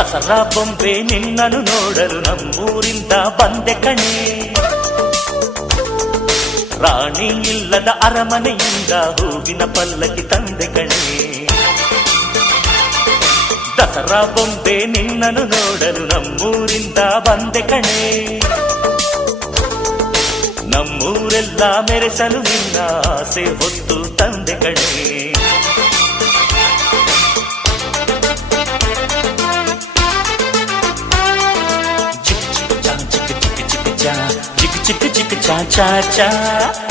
ದಸರಾ ಬೊಂಬೆ ನಿನ್ನನ್ನು ನೋಡಲು ನಮ್ಮೂರಿಂದ ಬಂದೆ ಕಣೆ. ರಾಣಿ ಇಲ್ಲದ ಅರಮನೆಯಿಂದ ಹೂವಿನ ಪಲ್ಲಕ್ಕಿ ತಂದೆ ಕಣೆ. ದಸರಾ ಬೊಂಬೆ ನಿನ್ನನ್ನು ನೋಡಲು ನಮ್ಮೂರಿಂದ ಬಂದೆ ಕಣೆ. ನಮ್ಮೂರೆಲ್ಲ ಮೆರೆಸಲು ನಿನ್ನ ಆಸೆ ಹೊತ್ತು ತಂದೆ ಕಣೆ. ಚಿಕ್ ಚಿಕ್ ಚಾ ಚಾ ಚಾ ಚಾ